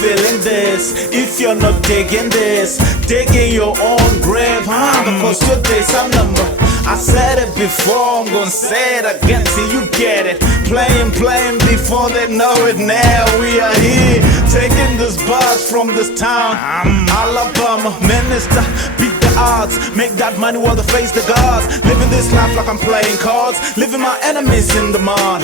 feeling this. If you're not digging this, digging your own grave, because your days are numbered. I said it before, I'm gonna say it again till you get it. Playing before they know it. Now we are here, taking this buzz from this town. Alabama, minister, beat the odds, make that money while they face the gods. Living this life like I'm playing cards, leaving my enemies in the mud.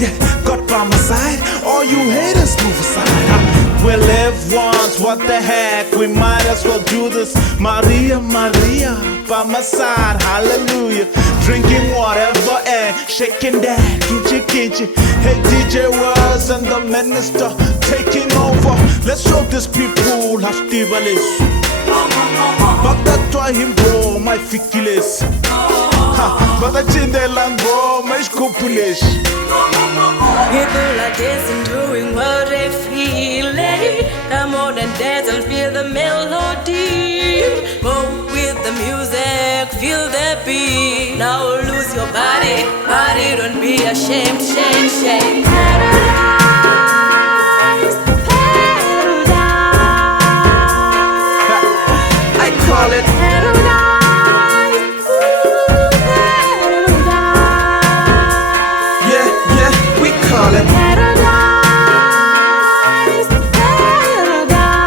Yeah, God by my side, all you haters move aside. We live once, what the heck, we might as well do this. Maria, Maria, by my side, hallelujah. Drinking whatever and shaking that kinchi kinchi. Hey DJ Wezz and the minister taking over. Let's show these people how stable is. But that's why him bro, my fikilis. But I change the land bro, my scopulish. People are dancing, doing what they feel. Come on and dance and feel the melody. Go with the music, feel the beat. Now lose your body, body, don't be ashamed, shame, shame. Paradise, paradise. I call it Paradise, ooh, paradise. Yeah, we call it Paradise, paradise.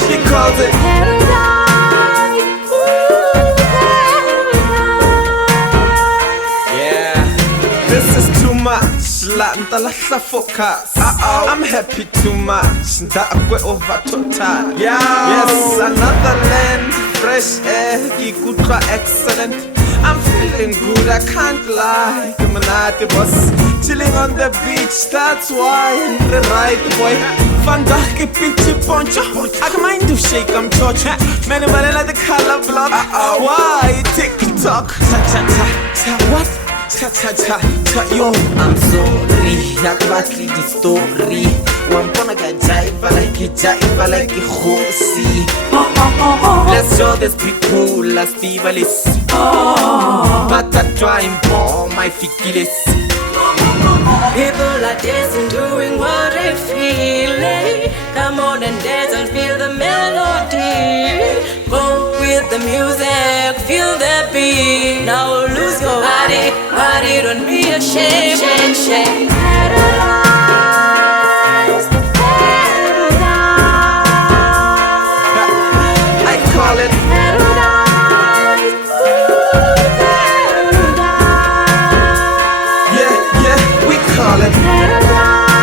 She calls it Paradise, ooh, paradise. Yeah, this is too much. Lantala focus. I'm happy too much. That over total. Yes, another land, fresh air, kikutwa excellent. I'm feeling good, I can't lie. Kumanati boss, chilling on the beach, that's why. The right boy, Fandaki pinchi poncho. I can mind to shake, I'm touch. Many like the color block. Why TikTok? What? Yo, I'm sorry, actually the story. One gonna get jive like a horsey. Let's show these people last Tivalis. But I try and bomb my fikilis. People are dancing, doing what they feel. Come on and dance and feel the melody. Go with the music, feel the beat. Now lose your body, body, don't be ashamed, shame, shame. Paradise, paradise. I call it Paradise, ooh, paradise. yeah, we call it Paradise,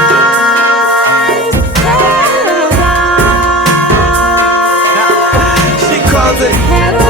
paradise. She calls it Paradise.